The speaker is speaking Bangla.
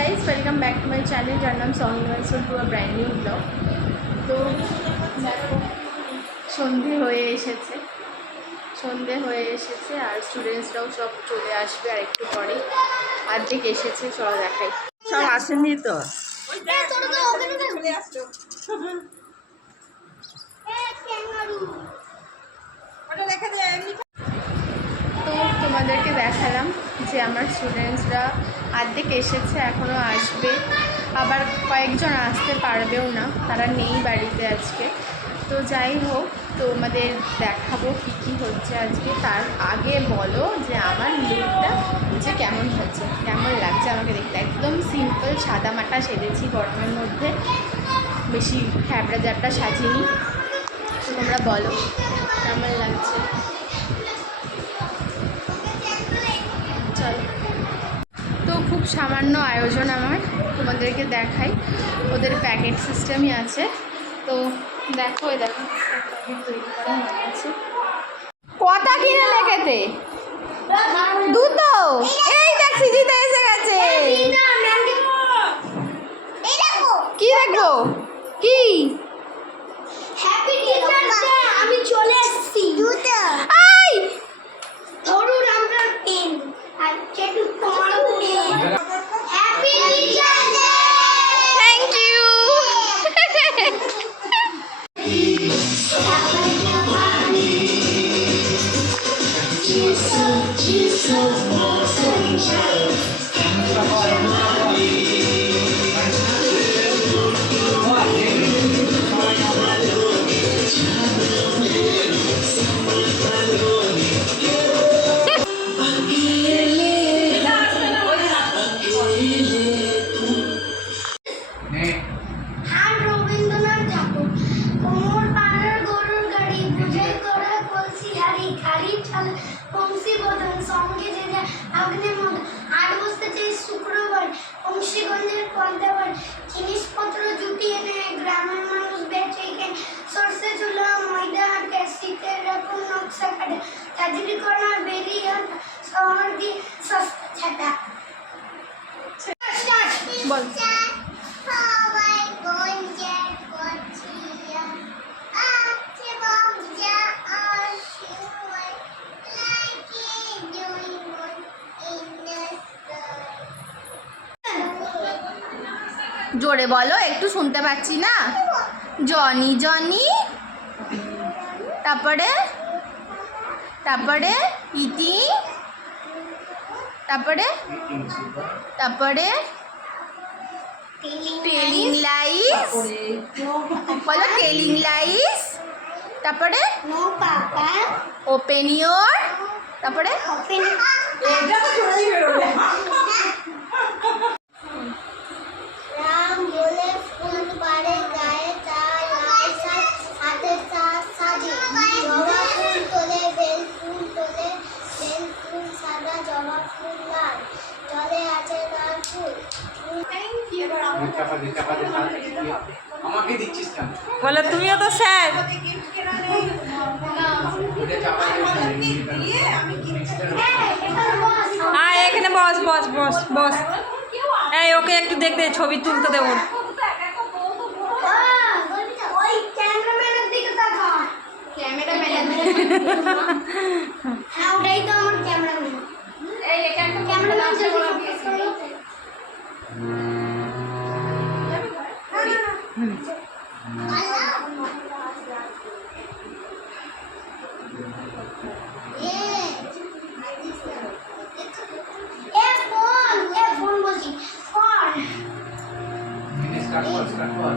Guys, welcome back to my channel যার নাম সনি ওয়েলসন to a brand new vlog. তো দেখো সন্ধে হয়ে এসেছে আর স্টুডেন্টসরাও সব চলে আসবে আর একটু পরে। অর্ধেক এসেছে, চলো দেখাই। সব আসেনি তো, তো তোমাদেরকে দেখালাম যে আমার স্টুডেন্টসরা অর্ধেক এসেছে, এখনও আসবে, আবার কয়েকজন আসতে পারবেও না, তারা নেই বাড়িতে আজকে। তো যাই হোক, তোমাদের দেখাবো কী কী হচ্ছে আজকে। তার আগে বলো যে আমার লুকটা হচ্ছে কেমন হচ্ছে, কেমন লাগছে আমাকে দেখতে। একদম সিম্পল সাদা মাটা সেজেছি গরমের মধ্যে, বেশি হ্যাবড়া জ্যাবড়া সাজিনি। তো তোমরা বলো কেমন লাগছে। চলো, তো খুব সামান্য আয়োজন আমার, তোমাদেরকে দেখাই। ওদের প্যাকেট সিস্টেমই আছে, তো দেখো দেখো তৈরি করা হয়ে গেছে। কটা কিনে লেখেতে দুটো, এই দেখ সিজিতে এসে গেছে। কি দেখবো, কি হ্যাপি টিচার্স ডে, আমি চলে এসেছি। দুটো এই ধরুন আমরা পেন আর চেটু তোমার pen. Happy teachers day, thank you. আর রবীন্দ্রনাথ ঠাকুর। কোমর পাড়ার গরুর গাড়ি, বুঝাই করা কলসি হাড়ি, খালি ছালে বংশী বদন, সঙ্গে যে যে আগ্নে মদ। 8 বসতে চাই শুক্রবার, বংশীগঞ্জের পদ্মাবার। জিনিসপত্র জুটিয়ে নেয় গ্রামের মানুষ, বেচে কেন সর্ষে চুলা ময়দা হাটে, শীতের রকম নকশা কাটে, চাকরি করা বেরিয়ে শহর দিয়ে সস্তা ছাটা। বল। জোরে বলো, একটু শুনতে পাচ্ছি না। জনি জনি, তারপরে তারপরে ইতি, তারপরে তারপরে টেলিং লাইস, বলো টেলিং লাইস। তারপরে নো পাপা ওপেন ইয়োর, তারপরে ওপেন রাম বলে ফুল পাড়ে গায়ে তার লাল শাক, হাতে তার সাজি। জবা ফুল তোলে, বেল ফুল তোলে, বেল ফুল সাদা, জবা ফুল লাল, জলে আছে লাল ফুল। আমাকে দিচ্ছিস কেন? বলে তুমিও তো স্যার। হ্যাঁ, এখানে বস বস বস বস। এই ওকে একটু দেখতে, ছবি তুলতে দেবো। ওই ক্যামেরাম্যানের দিকে তাকা। হ্যাঁ, ওটাই তো আমার ক্যামেরাম্যান। ক্যামেরাম্যান জলদি ফোকাস করো। স্টার্ট কর